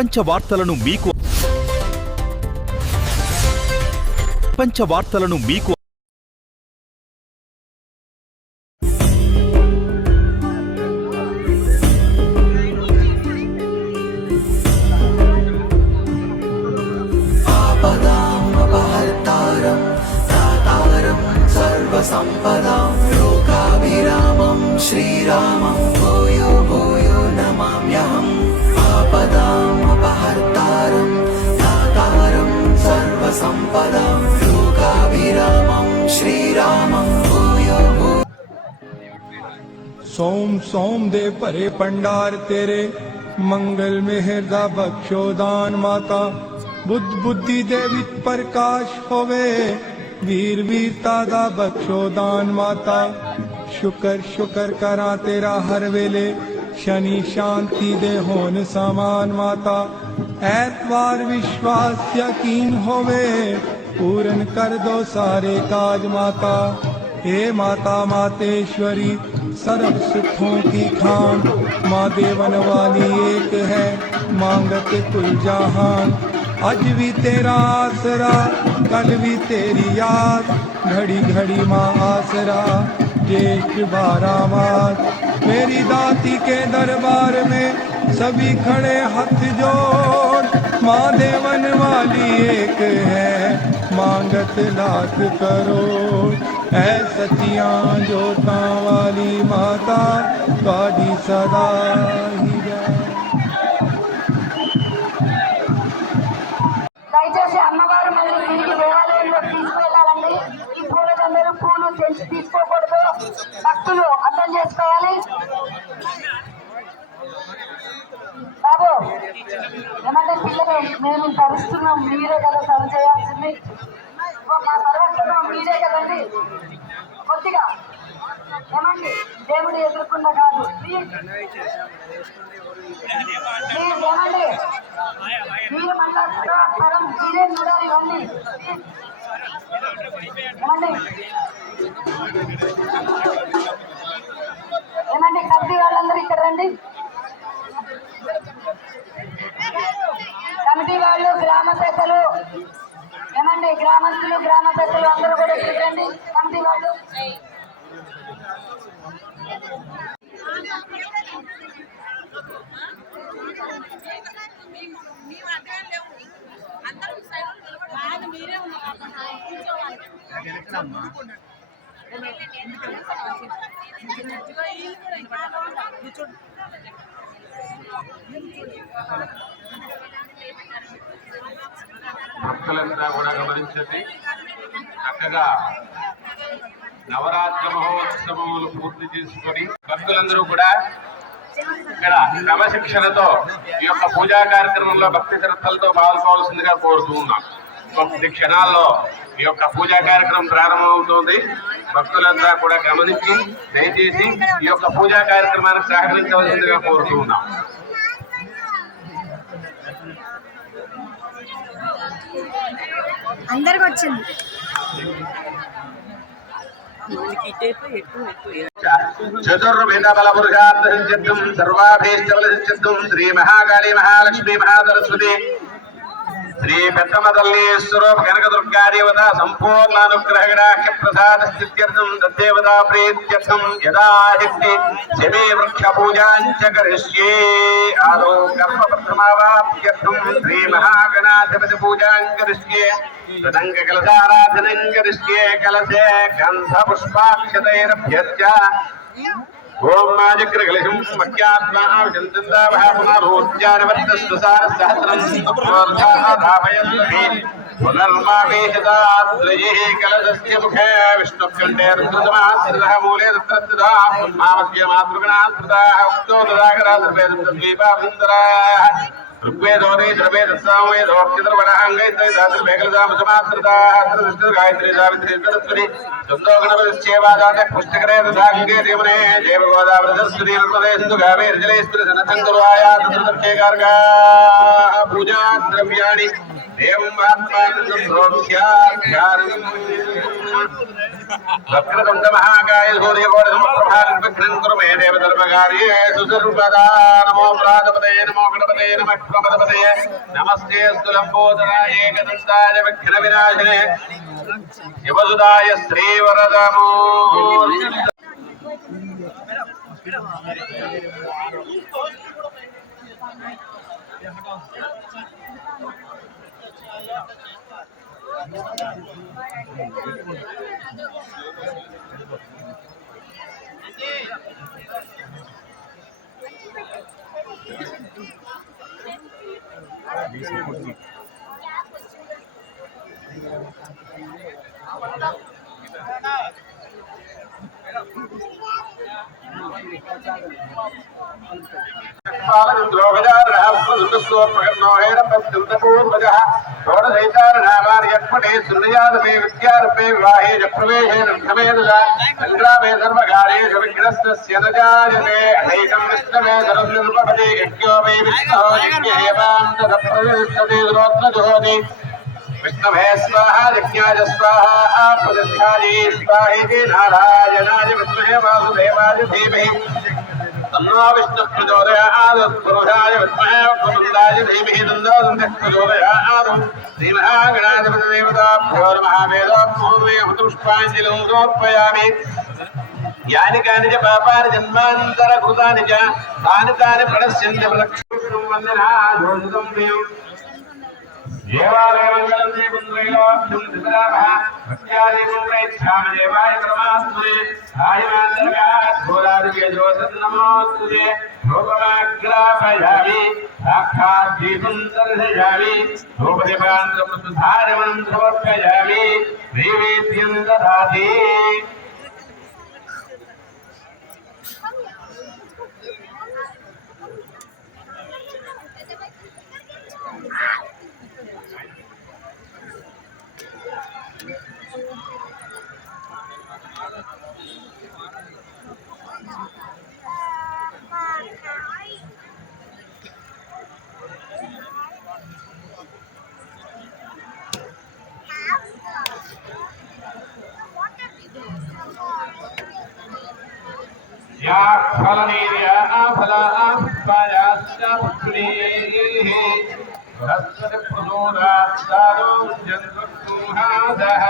ప్రపంచ వార్తలను మీకు सर्वसंपदां लोकाभिरामं श्रीरामं भूयो भूयो नमाम्यहम् आपदाम् अपहर्तारं दातारं सर्वसंपदां लोकाभिरामं श्रीरामं भूयो भूयो। सोम सोम दे परे पंडार तेरे मंगल मेहरदा बख्शोदान माता बुद्ध बुद्धि देवी प्रकाश होवे वीर वीरता दा बख्शोदान माता शुकर शुकर करा तेरा हर वेले शनि शांति दे होन समान माता ऐतवार विश्वास यकीन होवे पूर्ण कर दो सारे काज माता। हे माता मातेश्वरी सर्व सुखों की खान माँ देवन वाली एक है मांगत कुल जहान। आज भी तेरा आसरा कल भी तेरी याद घड़ी घड़ी माँ आसरा ज्येष्ठ 12 मास मेरी दाती के दरबार में सभी खड़े हाथ जोड़ माँ देवन वाली एक है मांगत लाख करोड़ ऐ सचियां जोतां वाली माता गाड़ी सदा ही जय। దయచేసి అమ్మవారు మళ్ళీ తిరిగి దేవాలయంలో తీసుకువెళ్ళాలండి. ఈ పూలదండలు పూలు తెంచి తీసుకోకూడదు, భక్తులు అర్థం చేసుకోవాలి. బాబు ఏమంటే పిల్లలు మేము తరుస్తున్నాం, మీరే కదా సరి చేయాల్సింది. మా తర్వాత మీరే కదండి. కొద్దిగా ఏమండి దేవుడు ఎదుర్కొన్నా కాదు ప్లీజ్ ఏమండి మీరు మళ్ళా తరం మీరే చూడాలి ఇవన్నీ ఏమండి ఏమండి కమిటీ వాళ్ళందరూ ఇక్కడ రండి. కమిటీ వాళ్ళు గ్రామ పెద్దలు ఏమండి గ్రామస్తులు గ్రామ పెద్దలు అందరూ కూడా ఇక్కడ రండి. కమిటీ వాళ్ళు భక్తులంతా కూడా గమనించండి. చక్కగా నవరాత్రి మహోత్సవములు పూర్తి చేసుకొని భక్తులందరూ కూడా ఇక్కడ క్రమశిక్షణతో ఈ యొక్క పూజా కార్యక్రమంలో భక్తి శ్రద్ధలతో పాల్గొవలసిందిగా కోరుతూ ఉన్నాం. కొద్ది క్షణాల్లో ఈ యొక్క పూజా కార్యక్రమం ప్రారంభమవుతోంది. భక్తులంతా కూడా గమనించి దయచేసి ఈ యొక్క పూజా కార్యక్రమానికి సహకరించవలసిందిగా కోరుతూ ఉన్నాం. అందరికి వచ్చింది. చతుర్వేద బల పురుషార్థం సర్వాభీష్టబలసిద్ధం శ్రీ మహాకాళీ మహాలక్ష్మీ మహాసరస్వతి శ్రీ పెద్దమ్మ తల్లి స్వరూప కనకదుర్గా దేవత సంపూర్ణానుగ్రహగ్రాహ్య ప్రసాద స్థిత్యర్థం తద్దేవతా ప్రీత్యర్థం యథాశక్తి శమే వృక్ష పూజాంచ కరిష్యే ఆదో కర్మ ప్రథమావాప్త్యర్థం శ్రీ మహాగణాధిపతి పూజాం కరిష్యే తదంగ కలశారాధనం కరిష్యే కలశే గంధ పుష్పాక్షతైరభ్యర్చ ఓం మాజగ్రకలశం పునర్మావేశతాద్రయే కలశస్య ముఖే విష్ణుకంఠే రుద్రసమాశ్రితః మూలే తత్రస్థితః మామస్య మాతృగణాశ్రితః ఉక్తో తదాగరా సర్వేదం తద్వీపాభిందరాః ఋగ్వేదోరే గాయత్రి సావిత్రి సరస్వతి గణపతిశ్చేవాదాత పుష్టకరే తథాంగే దేవనే దేవ గోదావరి సరస్వతి నర్మదేందు గావేర్ జలేస్త్రి సనతంగరుఆయాతృతర్చేకార్గా పూజా ద్రవ్యాణి దేవం ఆత్మానందం ప్రోక్ష్యాధ్యానం వక్రతుండ మహాకాయ సూర్యకోటిసమప్రభావిఘ్నం కురు మే దేవధర్మకార్యేషు సర్వదా. నమో ప్రాతపదే నమో గణపతే నమః ప్రమదపదే నమస్తే అస్తు లంబోదరాయ ఏకదంతాయ విఘ్న వినాశనే శివసుదాయ శ్రీవరదమూర్తి. ే విద్యారూపే వివాహే ప్రవేశే సంగ్రామే సర్వకార్యేషు విఘ్నస్య న జాయతే. అనేకం విష్ణవే సరస్వతి యజ్ఞో వై విష్ణో యజ్ఞేవాంతరప్రతిష్ఠతే శ్రోత్రజోతి. విష్ణవే స్వాహా యజ్ఞాయ స్వాహా ప్రతిష్ఠాయే స్వాహేతి. నారాయణాయ విద్మహే వాసుదేవాయ ధీమహి తన్నో విష్ణుః ప్రచోదయాత్. పురుషాయ విద్మహే వక్రతుండాయ ధీమహి తన్నో దంతః ప్రచోదయాత్. శ్రీమహాగణాధిపతిదేవతాభ్యో నమః. వేదోక్తోర్వేహుతుష్పాంజలిం సమర్పయామి. యాని కాని చ పాపాని జన్మాంతర కృతాని చ తాని తాని ప్రణశ్యంతి ప్రదక్షిణం వందనా జోషితం ప్రియం. దేవాలయమంగళం దేవైలోక్యం దిశరామః భక్త్యాదేవం ప్రేక్షామి దేవాయ పరమాత్మనే. ఆయమాంతర్గాద్ఘోరాదివేదోసం నమోస్తుతే. రూపమాగ్రాపయామి సాక్షాత్ దీపం దర్శయామి. రూపదీపాంతరం సుధారమణం సమర్పయామి. నైవేద్యం దదాతి. या फलनीर्या फला पुष्पायाश्च पुष्पिणीः सरस्वती प्रचोदयात्सारो जन्तुर्गुहादः.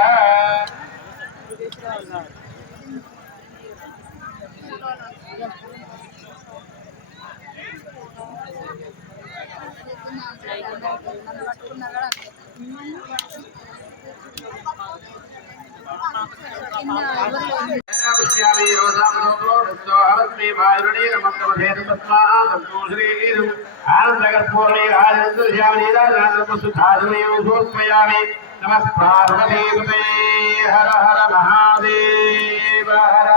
नमः पार्वतीपते हर हर महादेव हर.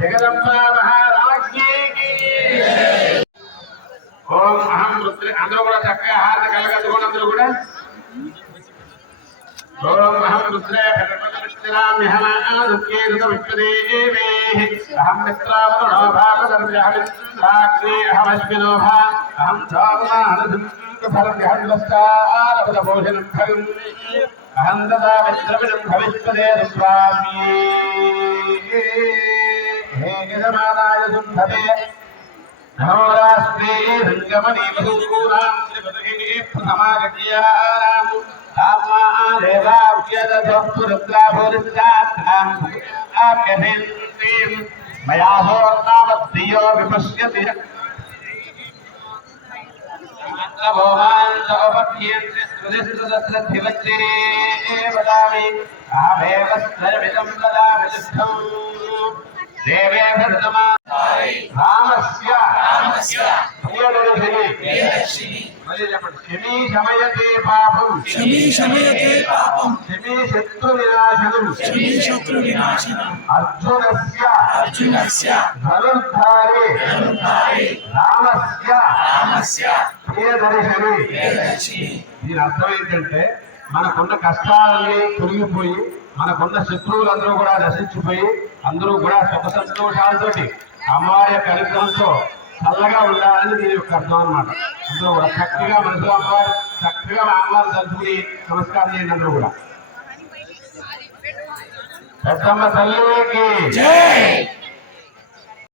जगदम्बा महाराज्ञी की. ఓం అహం రుద్ర. అందరూ కూడా చక్కగా హారతి కలగట్టుకోండి. అందరూ కూడా ఓం అహం రుద్రే అహం మిత్రావరుణో భాగదర్భ్యహమిత్రాగ్నే అహమశ్వినో భా అహం సోమానసం ఫలభ్యహంభోజనం భగం అహం దదా మిత్రమిదం భవిష్పదే స్వామి. హే యజమానాయ సుందరే నమోరాస్త్రే రంగమణి మధుకూరాం త్రిపదగే ప్రథమాగత్యారాం తామా దేవావ్యదధోపురుద్రాభోరిద్రాత్రాం ఆప్యభేంతేం మయా హోర్నామద్ధియో విపశ్యతి. మంత్రభోమాన్ సోపభ్యేంద్రి స్మృతిసుదస్రద్ధివజ్రే వదామి అహమేవ సర్విదం వదామి దుఃఖం. దేవే భర్తమా రామస్య ప్రియదర్శిని. మళ్ళీ చెప్పండి. శమీ శమయతే పాపం శమీ శత్రు వినాశనం అర్జునస్య ధనుర్ధారే రామస్య ప్రియదర్శిని. దీని అర్థం ఏంటంటే మనకున్న కష్టాలని తొలగిపోయి మనకున్న శత్రువులందరూ కూడా నశించిపోయి అందరూ కూడా సుఖ సంతోషాలతోటి అమ్మవారి యొక్క అనుగ్రహంతో చల్లగా ఉండాలని దీని యొక్క అర్థం అన్నమాట. అందరూ కూడా చక్కగా మనసులో అమ్మవారు చక్కగా అమ్మవారు తలుచుకుని నమస్కారం చేయండి. అందరూ కూడా పెద్దమ్మ తల్లికి